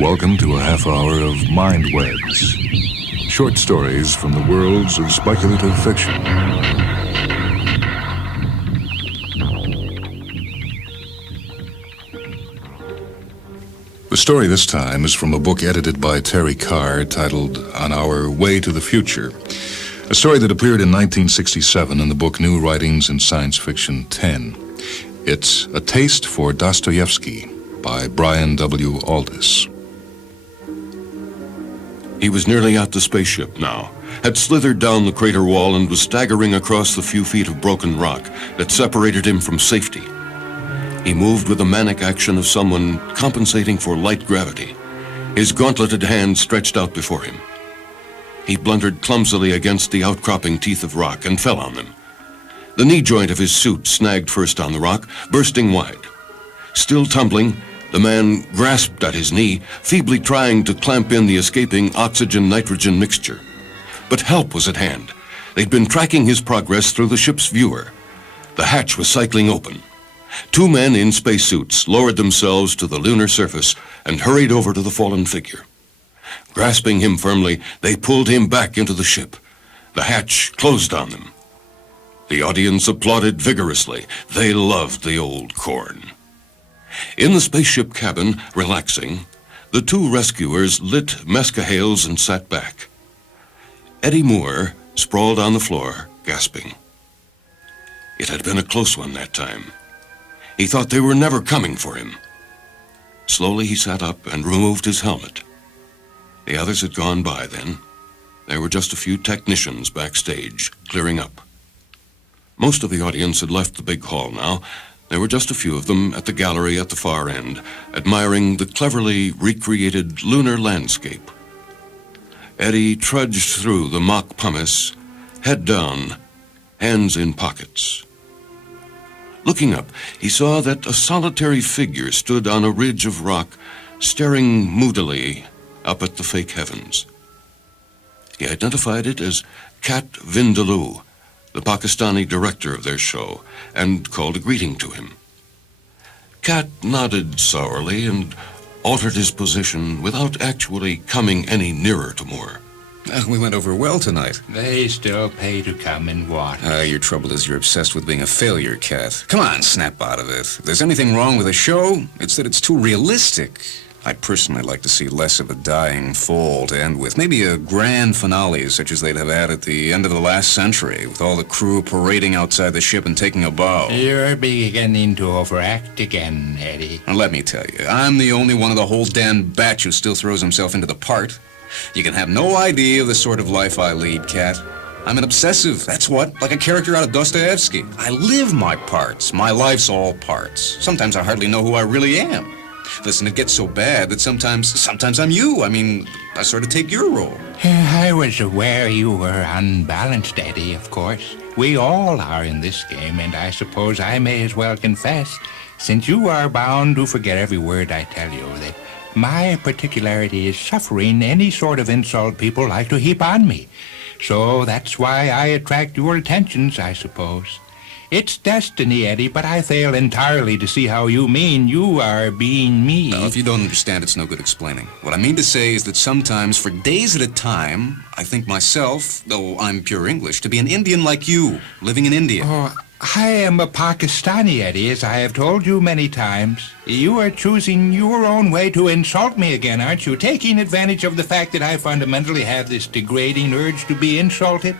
Welcome to a half hour of MINDWEBS. Short stories from the worlds of speculative fiction. The story this time is from a book edited by Terry Carr titled On Our Way to the Future, a story that appeared in 1967 in the book New Writings in Science Fiction 10. It's A Taste for Dostoevsky by Brian W. Aldiss. He was nearly at the spaceship now, had slithered down the crater wall and was staggering across the few feet of broken rock that separated him from safety. He moved with the manic action of someone compensating for light gravity, his gauntleted hands stretched out before him. He blundered clumsily against the outcropping teeth of rock and fell on them. The knee joint of his suit snagged first on the rock, bursting wide. Still tumbling, the man grasped at his knee, feebly trying to clamp in the escaping oxygen-nitrogen mixture. But help was at hand. They'd been tracking his progress through the ship's viewer. The hatch was cycling open. Two men in spacesuits lowered themselves to the lunar surface and hurried over to the fallen figure. Grasping him firmly, they pulled him back into the ship. The hatch closed on them. The audience applauded vigorously. They loved the old corn. In the spaceship cabin, relaxing, the two rescuers lit mescahales and sat back. Eddie Moore sprawled on the floor, gasping. It had been a close one that time. He thought they were never coming for him. Slowly he sat up and removed his helmet. The others had gone by then. There were just a few technicians backstage, clearing up. Most of the audience had left the big hall now. There were just a few of them at the gallery at the far end, admiring the cleverly recreated lunar landscape. Eddie trudged through the mock pumice, head down, hands in pockets. Looking up, he saw that a solitary figure stood on a ridge of rock, staring moodily up at the fake heavens. He identified it as Kat Vindaloo, the Pakistani director of their show, and called a greeting to him. Kat nodded sourly and altered his position without actually coming any nearer to Moore. We went over well tonight. They still pay to come and watch. Your trouble is you're obsessed with being a failure, Kat. Come on, snap out of it. If there's anything wrong with the show, it's that it's too realistic. I'd personally like to see less of a dying fall to end with. Maybe a grand finale such as they'd have had at the end of the last century, with all the crew parading outside the ship and taking a bow. You're beginning to overact again, Eddie. And let me tell you, I'm the only one of the whole damn batch who still throws himself into the part. You can have no idea of the sort of life I lead, Kat. I'm an obsessive, that's what, like a character out of Dostoevsky. I live my parts. My life's all parts. Sometimes I hardly know who I really am. Listen, it gets so bad that sometimes I'm you. I mean, I sort of take your role. I was aware you were unbalanced, Eddie, of course. We all are in this game, and I suppose I may as well confess, since you are bound to forget every word I tell you, that my particularity is suffering any sort of insult people like to heap on me. So that's why I attract your attentions, I suppose. It's destiny, Eddie, but I fail entirely to see how you mean you are being me. Now, if you don't understand, it's no good explaining. What I mean to say is that sometimes, for days at a time, I think myself, though I'm pure English, to be an Indian like you, living in India. Oh, I am a Pakistani, Eddie, as I have told you many times. You are choosing your own way to insult me again, aren't you? Taking advantage of the fact that I fundamentally have this degrading urge to be insulted.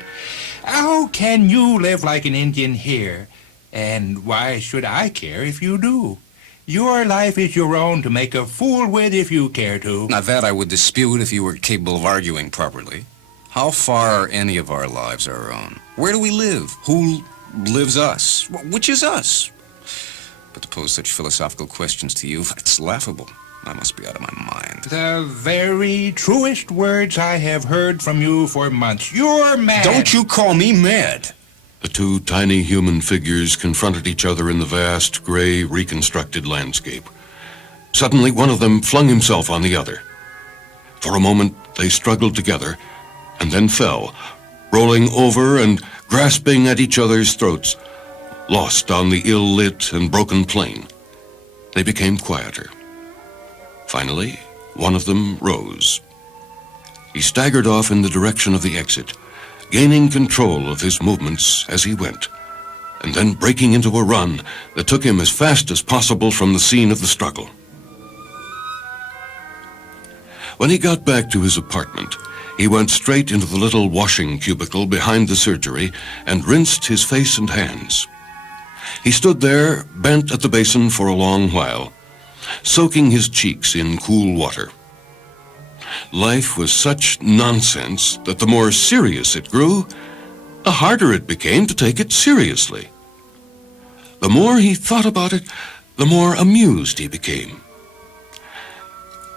How can you live like an Indian here? And why should I care if you do? Your life is your own to make a fool with if you care to. Now that I would dispute if you were capable of arguing properly. How far are any of our lives our own? Where do we live? Who lives us? Which is us? But to pose such philosophical questions to you, it's laughable. I must be out of my mind. The very truest words I have heard from you for months. You're mad. Don't you call me mad. The two tiny human figures confronted each other in the vast, gray, reconstructed landscape. Suddenly, one of them flung himself on the other. For a moment, they struggled together, and then fell, rolling over and grasping at each other's throats, lost on the ill-lit and broken plain. They became quieter. Finally, One of them rose. He staggered off in the direction of the exit, gaining control of his movements as he went, and then breaking into a run that took him as fast as possible from the scene of the struggle. When he got back to his apartment, he went straight into the little washing cubicle behind the surgery and rinsed his face and hands. He stood there, bent at the basin for a long while, soaking his cheeks in cool water. Life was such nonsense that the more serious it grew, the harder it became to take it seriously. The more he thought about it, the more amused he became.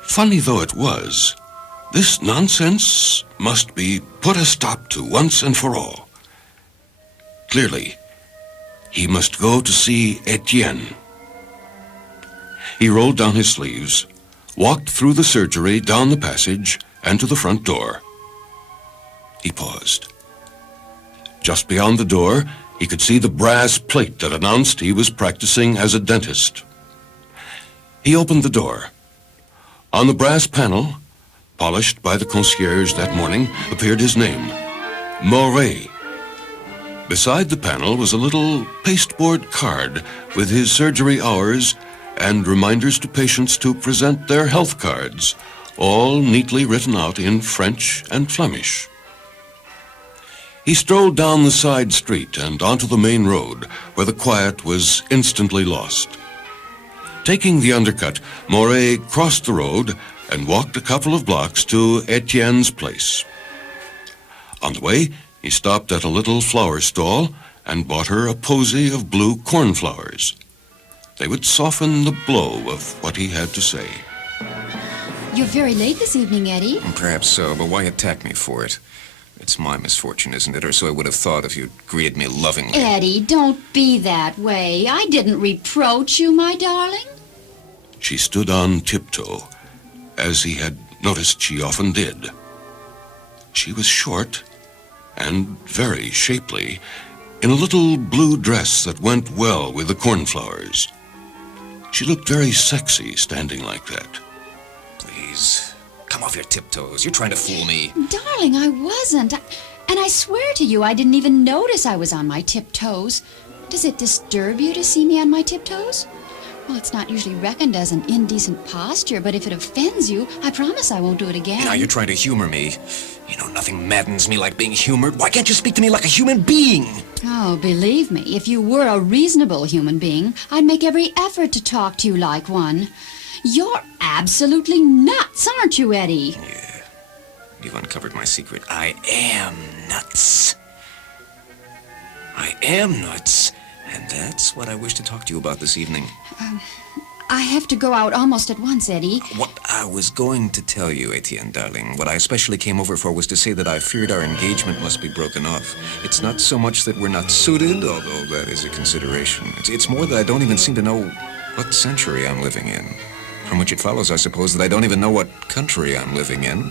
Funny though it was, this nonsense must be put a stop to once and for all. Clearly, he must go to see Etienne. He rolled down his sleeves, walked through the surgery, down the passage, and to the front door. He paused. Just beyond the door, he could see the brass plate that announced he was practicing as a dentist. He opened the door. On the brass panel, polished by the concierge that morning, appeared his name, Moret. Beside the panel was a little pasteboard card with his surgery hours and reminders to patients to present their health cards, all neatly written out in French and Flemish. He strolled down the side street and onto the main road, where the quiet was instantly lost. Taking the undercut, Moret crossed the road and walked a couple of blocks to Etienne's place. On the way, he stopped at a little flower stall and bought her a posy of blue cornflowers. They would soften the blow of what he had to say. You're very late this evening, Eddie. Perhaps so, but why attack me for it? It's my misfortune, isn't it? Or so I would have thought if you'd greeted me lovingly. Eddie, don't be that way. I didn't reproach you, my darling. She stood on tiptoe, as he had noticed she often did. She was short and very shapely, in a little blue dress that went well with the cornflowers. She looked very sexy standing like that. Please, come off your tiptoes. You're trying to fool me. Darling, I wasn't. And I swear to you, I didn't even notice I was on my tiptoes. Does it disturb you to see me on my tiptoes? Well, it's not usually reckoned as an indecent posture, but if it offends you, I promise I won't do it again. Now you're trying to humor me. You know, nothing maddens me like being humored. Why can't you speak to me like a human being? Oh, believe me, if you were a reasonable human being, I'd make every effort to talk to you like one. You're absolutely nuts, aren't you, Eddie? Yeah, you've uncovered my secret. I am nuts. I am nuts. And that's what I wish to talk to you about this evening. I have to go out almost at once, Eddie. What I was going to tell you, Etienne, darling, what I especially came over for was to say that I feared our engagement must be broken off. It's not so much that we're not suited, although that is a consideration. It's more that I don't even seem to know what century I'm living in. From which it follows, I suppose, that I don't even know what country I'm living in,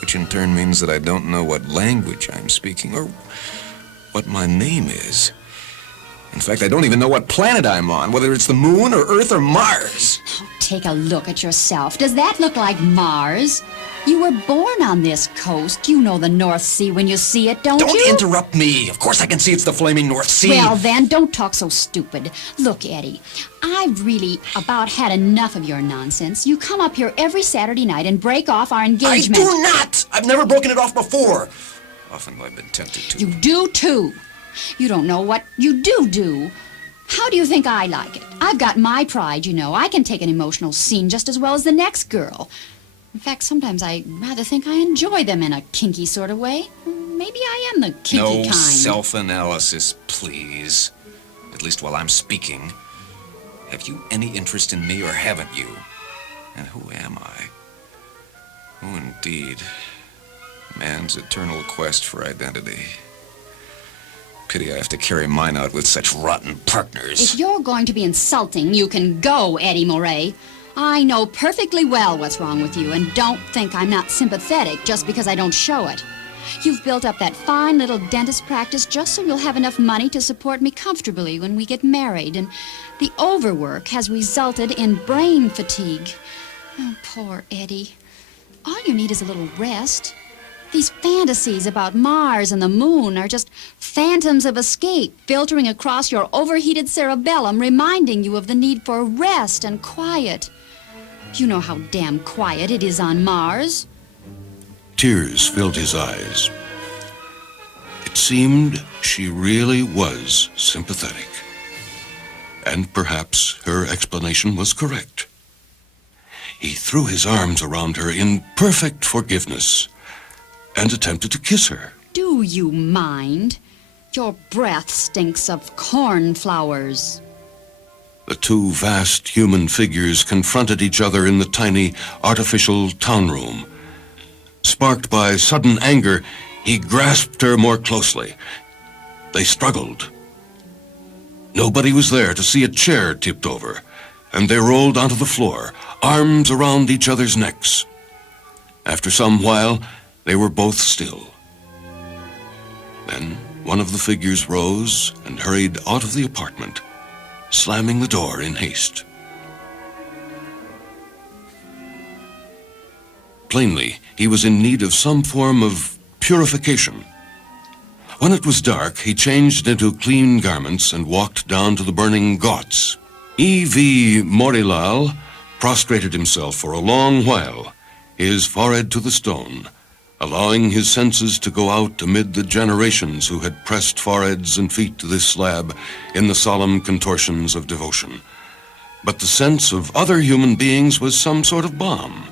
which in turn means that I don't know what language I'm speaking or what my name is. In fact, I don't even know what planet I'm on, whether it's the moon or Earth or Mars. Oh, take a look at yourself. Does that look like Mars? You were born on this coast. You know the North Sea when you see it, don't you? Don't interrupt me. Of course I can see it's the flaming North Sea. Well, then, don't talk so stupid. Look, Eddie, I've really about had enough of your nonsense. You come up here every Saturday night and break off our engagement. I do not! I've never broken it off before. Often I've been tempted to. You do, too. You don't know what you do. How do you think I like it? I've got my pride, you know. I can take an emotional scene just as well as the next girl. In fact, sometimes I rather think I enjoy them in a kinky sort of way. Maybe I am the kinky kind. No self-analysis, please. At least while I'm speaking. Have you any interest in me or haven't you? And who am I? Who indeed? Man's eternal quest for identity. Pity I have to carry mine out with such rotten partners. If you're going to be insulting, you can go, Eddie Moret. I know perfectly well what's wrong with you, and don't think I'm not sympathetic just because I don't show it. You've built up that fine little dentist practice just so you'll have enough money to support me comfortably when we get married, and the overwork has resulted in brain fatigue. Oh, poor Eddie. All you need is a little rest. These fantasies about Mars and the moon are just phantoms of escape filtering across your overheated cerebellum, reminding you of the need for rest and quiet. You know how damn quiet it is on Mars. Tears filled his eyes. It seemed she really was sympathetic. And perhaps her explanation was correct. He threw his arms around her in perfect forgiveness and attempted to kiss her. Do you mind? Your breath stinks of cornflowers. The two vast human figures confronted each other in the tiny artificial town room. Sparked by sudden anger, he grasped her more closely. They struggled. Nobody was there to see a chair tipped over, and they rolled onto the floor, arms around each other's necks. After some while, they were both still. Then one of the figures rose and hurried out of the apartment, slamming the door in haste. Plainly, he was in need of some form of purification. When it was dark, he changed into clean garments and walked down to the burning ghats. E.V. Morilal prostrated himself for a long while, his forehead to the stone, allowing his senses to go out amid the generations who had pressed foreheads and feet to this slab in the solemn contortions of devotion. But the sense of other human beings was some sort of balm.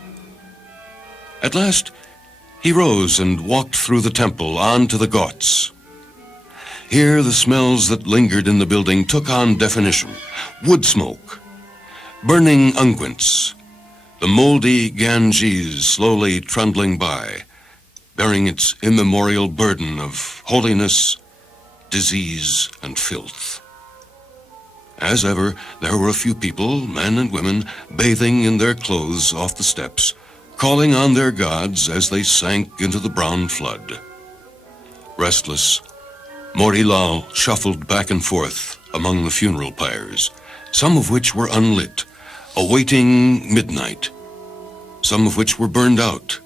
At last, he rose and walked through the temple on to the ghats. Here the smells that lingered in the building took on definition. Wood smoke, burning unguents, the moldy Ganges slowly trundling by, bearing its immemorial burden of holiness, disease, and filth. As ever, there were a few people, men and women, bathing in their clothes off the steps, calling on their gods as they sank into the brown flood. Restless, Morilal shuffled back and forth among the funeral pyres, some of which were unlit, awaiting midnight, some of which were burned out,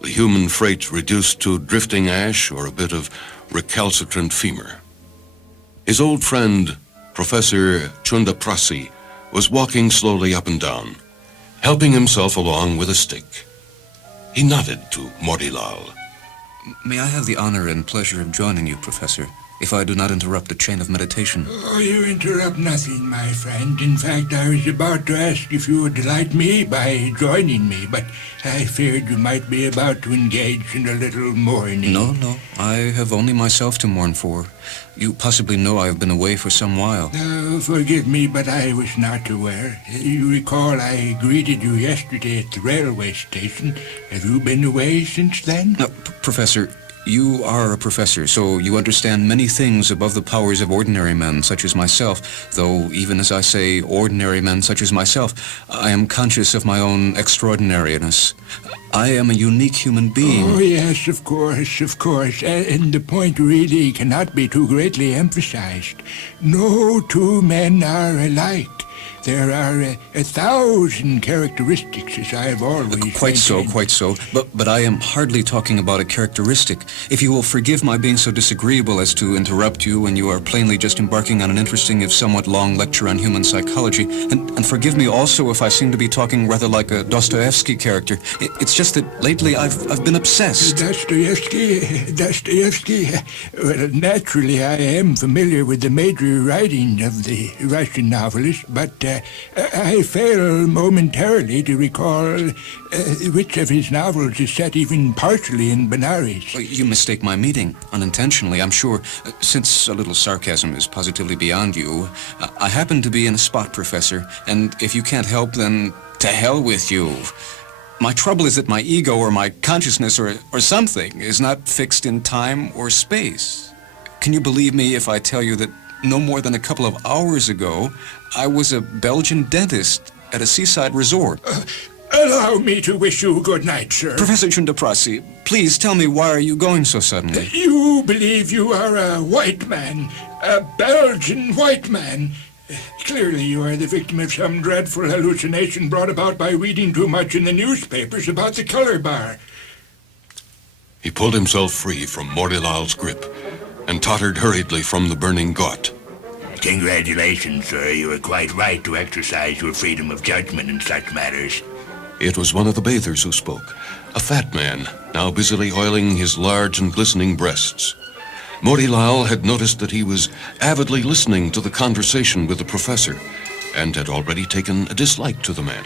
the human freight reduced to drifting ash or a bit of recalcitrant femur. His old friend, Professor Chundaprasi, was walking slowly up and down, helping himself along with a stick. He nodded to Morilal. May I have the honor and pleasure of joining you, Professor, if I do not interrupt the chain of meditation? Oh, you interrupt nothing, my friend. In fact, I was about to ask if you would delight me by joining me, but I feared you might be about to engage in a little mourning. No. I have only myself to mourn for. You possibly know I have been away for some while. Oh, forgive me, but I was not aware. You recall I greeted you yesterday at the railway station. Have you been away since then? Now, Professor, you are a professor, so you understand many things above the powers of ordinary men such as myself, though even as I say ordinary men such as myself, I am conscious of my own extraordinariness. I am a unique human being. Oh, yes, of course. And the point really cannot be too greatly emphasized. No two men are alike. There are 1,000 characteristics, as I have always Quite so. But I am hardly talking about a characteristic. If you will forgive my being so disagreeable as to interrupt you when you are plainly just embarking on an interesting, if somewhat long, lecture on human psychology, and forgive me also if I seem to be talking rather like a Dostoevsky character. It's just that lately I've been obsessed. Dostoevsky. Well, naturally, I am familiar with the major writings of the Russian novelist, but I fail momentarily to recall which of his novels is set even partially in Benares. You mistake my meaning, unintentionally, I'm sure. Since a little sarcasm is positively beyond you, I happen to be in a spot, Professor, and if you can't help, then to hell with you. My trouble is that my ego or my consciousness or something is not fixed in time or space. Can you believe me if I tell you that no more than a couple of hours ago, I was a Belgian dentist at a seaside resort. Allow me to wish you good night, sir. Professor Chundaprasi, please tell me, why are you going so suddenly? You believe you are a white man, a Belgian white man. Clearly you are the victim of some dreadful hallucination brought about by reading too much in the newspapers about the color bar. He pulled himself free from Morilal's grip and tottered hurriedly from the burning gaunt. Congratulations, sir. You were quite right to exercise your freedom of judgment in such matters. It was one of the bathers who spoke, a fat man, now busily oiling his large and glistening breasts. Morilal had noticed that he was avidly listening to the conversation with the professor and had already taken a dislike to the man.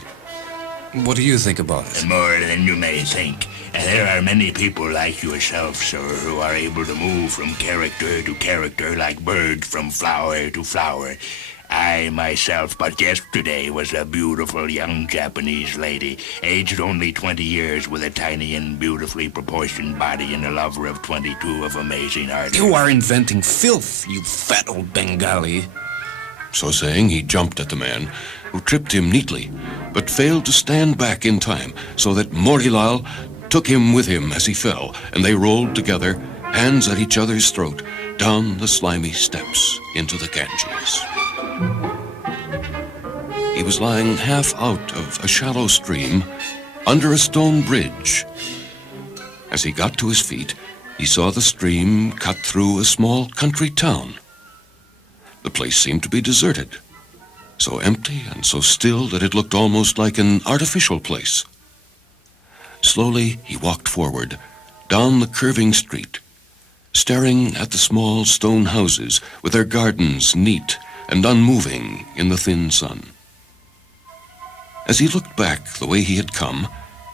What do you think about it? More than you may think. There are many people like yourself, sir, who are able to move from character to character like birds from flower to flower. I myself, but yesterday, was a beautiful young Japanese lady, aged only 20 years, with a tiny and beautifully proportioned body, and a lover of 22 of amazing art. You are inventing filth, you fat old Bengali. So saying, he jumped at the man, who tripped him neatly, but failed to stand back in time, so that Morilal took him with him as he fell, and they rolled together, hands at each other's throat, down the slimy steps into the Ganges. He was lying half out of a shallow stream under a stone bridge. As he got to his feet, he saw the stream cut through a small country town. The place seemed to be deserted, so empty and so still that it looked almost like an artificial place. Slowly he walked forward, down the curving street, staring at the small stone houses with their gardens neat and unmoving in the thin sun. As he looked back the way he had come,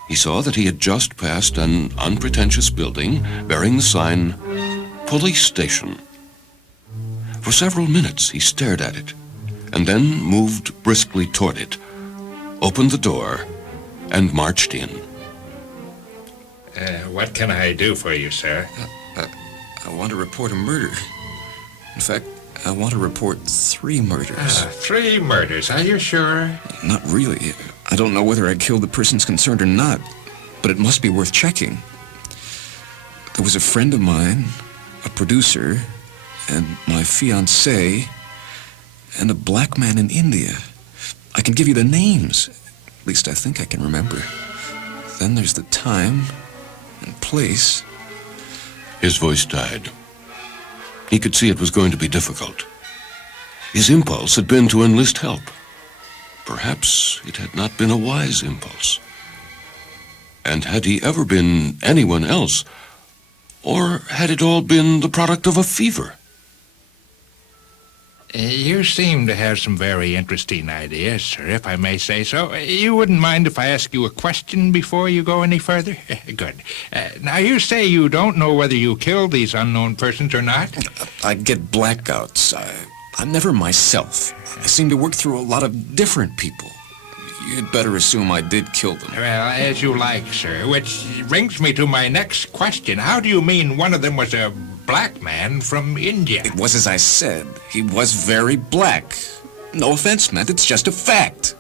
he saw that he had just passed an unpretentious building bearing the sign, Police Station. For several minutes he stared at it, and then moved briskly toward it, opened the door, and marched in. What can I do for you, sir? I want to report a murder. In fact, I want to report 3 murders. 3 murders, are you sure? Not really. I don't know whether I killed the persons concerned or not, but it must be worth checking. There was a friend of mine, a producer, and my fiancée, and a black man in India. I can give you the names. At least I think I can remember. Then there's the time and place. His voice died. He could see it was going to be difficult. His impulse had been to enlist help. Perhaps it had not been a wise impulse. And had he ever been anyone else, or had it all been the product of a fever? You seem to have some very interesting ideas, sir, if I may say so. You wouldn't mind if I ask you a question before you go any further? Good. Now, you say you don't know whether you killed these unknown persons or not? I get blackouts. I'm never myself. I seem to work through a lot of different people. You'd better assume I did kill them. Well, as you like, sir. Which brings me to my next question. How do you mean one of them was a black man from India? It was as I said. He was very black. No offense meant, it's just a fact.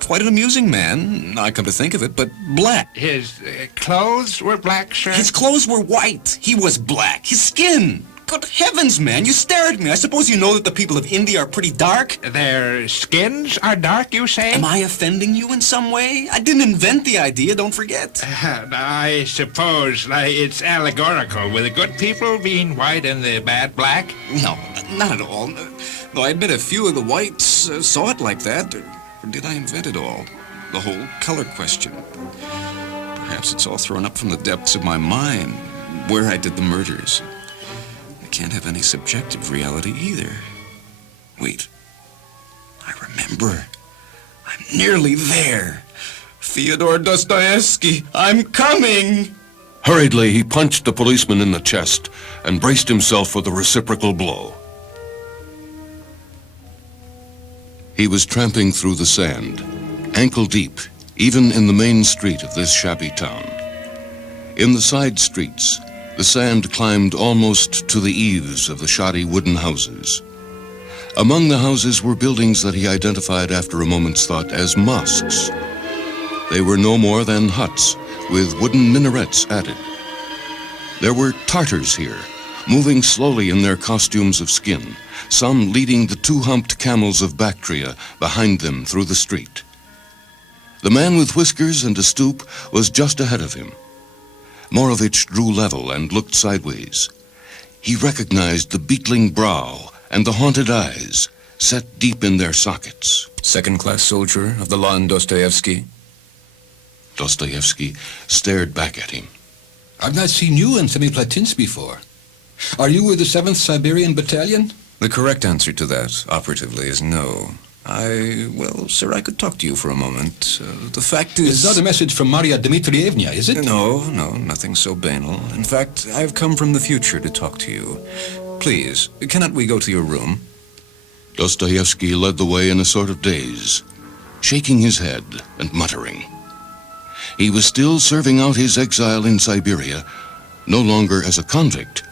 Quite an amusing man, I come to think of it, but black. His clothes were black, sir? His clothes were white. He was black. His skin. Good heavens, man, you stare at me. I suppose you know that the people of India are pretty dark? Their skins are dark, you say? Am I offending you in some way? I didn't invent the idea, don't forget. I suppose it's allegorical, with the good people being white and the bad black? No, not at all. Though I admit a few of the whites saw it like that. Or did I invent it all? The whole color question. Perhaps it's all thrown up from the depths of my mind, where I did the murders. Can't have any subjective reality either. Wait. I remember. I'm nearly there. Fyodor Dostoevsky, I'm coming! Hurriedly, he punched the policeman in the chest and braced himself for the reciprocal blow. He was tramping through the sand, ankle deep, even in the main street of this shabby town. In the side streets, the sand climbed almost to the eaves of the shoddy wooden houses. Among the houses were buildings that he identified after a moment's thought as mosques. They were no more than huts with wooden minarets added. There were Tartars here, moving slowly in their costumes of skin, some leading the two-humped camels of Bactria behind them through the street. The man with whiskers and a stoop was just ahead of him. Morovich drew level and looked sideways. He recognized the beetling brow and the haunted eyes, set deep in their sockets. Second-class soldier of the law in Dostoevsky? Dostoevsky stared back at him. I've not seen you in Semiplatins before. Are you with the 7th Siberian Battalion? The correct answer to that, operatively, is no. Well, sir, I could talk to you for a moment. The fact is... It's not a message from Maria Dmitrievna, is it? No, nothing so banal. In fact, I've come from the future to talk to you. Please, cannot we go to your room? Dostoevsky led the way in a sort of daze, shaking his head and muttering. He was still serving out his exile in Siberia, no longer as a convict,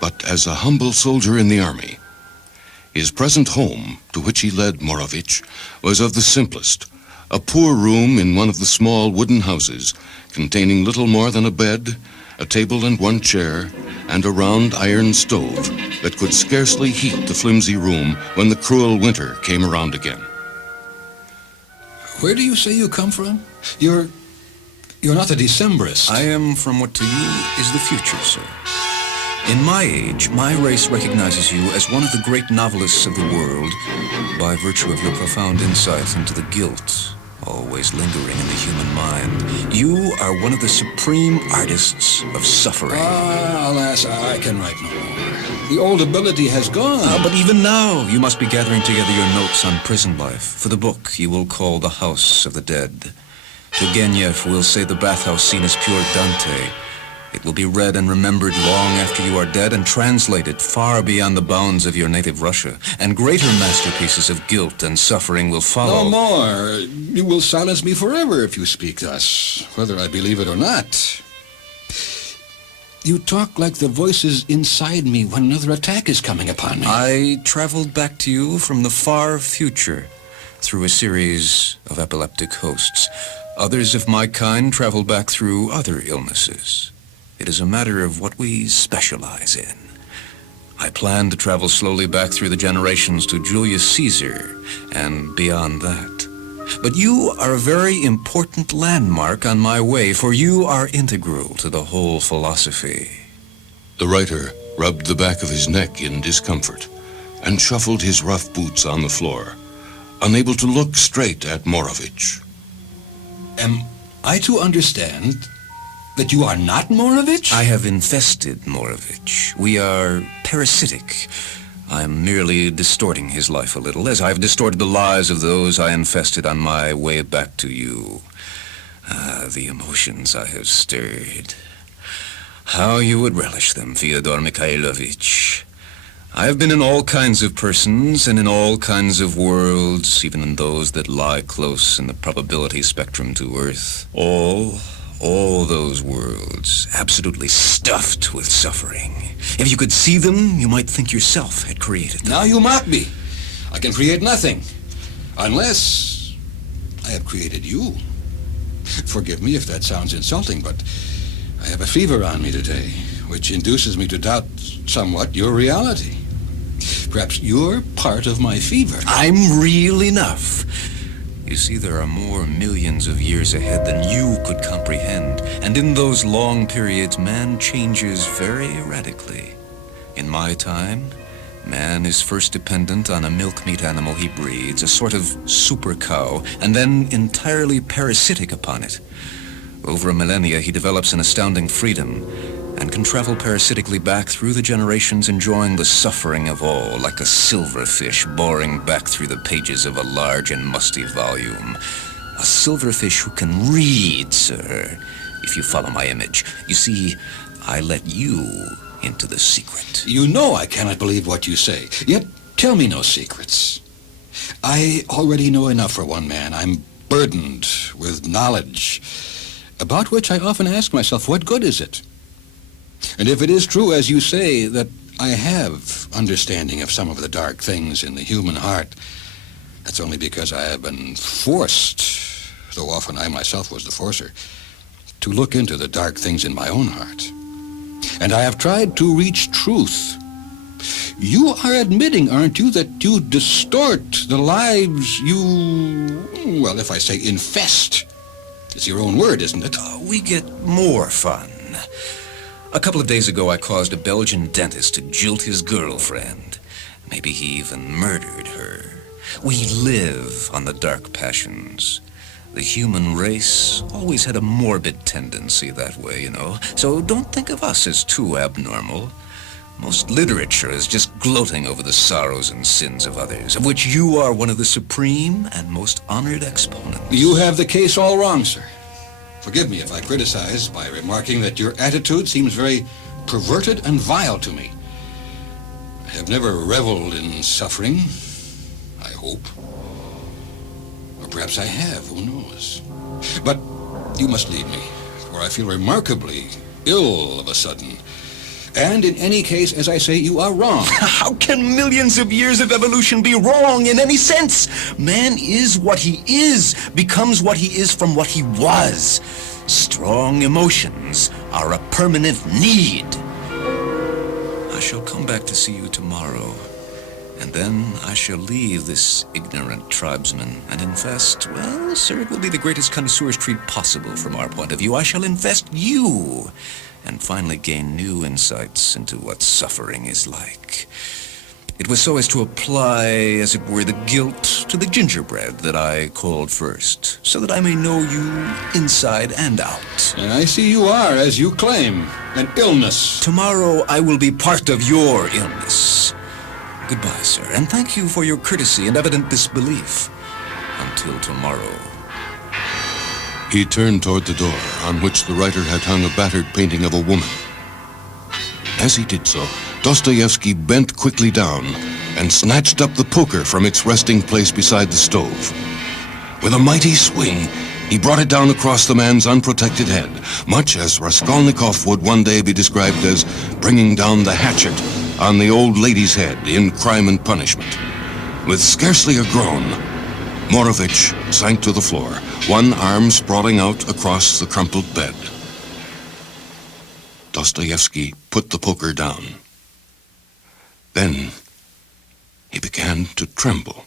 but as a humble soldier in the army. His present home, to which he led Morovich, was of the simplest, a poor room in one of the small wooden houses, containing little more than a bed, a table and one chair, and a round iron stove that could scarcely heat the flimsy room when the cruel winter came around again. Where do you say you come from? You're not a Decembrist. I am from what to you is the future, sir. In my age, my race recognizes you as one of the great novelists of the world by virtue of your profound insight into the guilt always lingering in the human mind. You are one of the supreme artists of suffering. Alas, I can write no more. The old ability has gone. But even now, you must be gathering together your notes on prison life for the book you will call The House of the Dead. Turgenev will say the Bathhouse scene is pure Dante. It will be read and remembered long after you are dead and translated far beyond the bounds of your native Russia. And greater masterpieces of guilt and suffering will follow. No more. You will silence me forever if you speak thus, whether I believe it or not. You talk like the voices inside me when another attack is coming upon me. I traveled back to you from the far future through a series of epileptic hosts. Others of my kind travel back through other illnesses. It is a matter of what we specialize in. I plan to travel slowly back through the generations to Julius Caesar and beyond that. But you are a very important landmark on my way, for you are integral to the whole philosophy. The writer rubbed the back of his neck in discomfort and shuffled his rough boots on the floor, unable to look straight at Morovich. Am I to understand that you are not Morovich? I have infested Morovich. We are parasitic. I am merely distorting his life a little, as I've distorted the lives of those I infested on my way back to you. The emotions I have stirred. How you would relish them, Fyodor Mikhailovich. I have been in all kinds of persons and in all kinds of worlds, even in those that lie close in the probability spectrum to Earth. All those worlds, absolutely stuffed with suffering. If you could see them, you might think yourself had created them. Now you mock me. I can create nothing, unless I have created you. Forgive me if that sounds insulting, but I have a fever on me today, which induces me to doubt somewhat your reality. Perhaps you're part of my fever. I'm real enough. You see, there are more millions of years ahead than you could comprehend, and in those long periods, man changes very radically. In my time, man is first dependent on a milk-meat animal he breeds, a sort of super cow, and then entirely parasitic upon it. Over a millennia, he develops an astounding freedom and can travel parasitically back through the generations, enjoying the suffering of all, like a silverfish boring back through the pages of a large and musty volume. A silverfish who can read, sir, if you follow my image. You see, I let you into the secret. You know I cannot believe what you say, yet tell me no secrets. I already know enough for one man. I'm burdened with knowledge, about which I often ask myself, what good is it? And if it is true, as you say, that I have understanding of some of the dark things in the human heart, that's only because I have been forced, though often I myself was the forcer, to look into the dark things in my own heart. And I have tried to reach truth. You are admitting, aren't you, that you distort the lives you, well, if I say infest, it's your own word, isn't it? We get more fun. A couple of days ago, I caused a Belgian dentist to jilt his girlfriend. Maybe he even murdered her. We live on the dark passions. The human race always had a morbid tendency that way, you know. So don't think of us as too abnormal. Most literature is just gloating over the sorrows and sins of others, of which you are one of the supreme and most honored exponents. You have the case all wrong, sir. Forgive me if I criticize by remarking that your attitude seems very perverted and vile to me. I have never reveled in suffering, I hope. Or perhaps I have, who knows? But you must leave me, for I feel remarkably ill of a sudden. And in any case, as I say, you are wrong. How can millions of years of evolution be wrong in any sense? Man is what he is, becomes what he is from what he was. Strong emotions are a permanent need. I shall come back to see you tomorrow. And then I shall leave this ignorant tribesman and infest, well, sir, it will be the greatest connoisseur's treat possible from our point of view. I shall infest you and finally gain new insights into what suffering is like. It was so as to apply, as it were, the guilt to the gingerbread that I called first, so that I may know you inside and out. And I see you are, as you claim, an illness. Tomorrow I will be part of your illness. Goodbye, sir, and thank you for your courtesy and evident disbelief. Until tomorrow. He turned toward the door, on which the writer had hung a battered painting of a woman. As he did so, Dostoevsky bent quickly down and snatched up the poker from its resting place beside the stove. With a mighty swing, he brought it down across the man's unprotected head, much as Raskolnikov would one day be described as bringing down the hatchet on the old lady's head in Crime and Punishment. With scarcely a groan, Morovich sank to the floor, one arm sprawling out across the crumpled bed. Dostoevsky put the poker down. Then he began to tremble.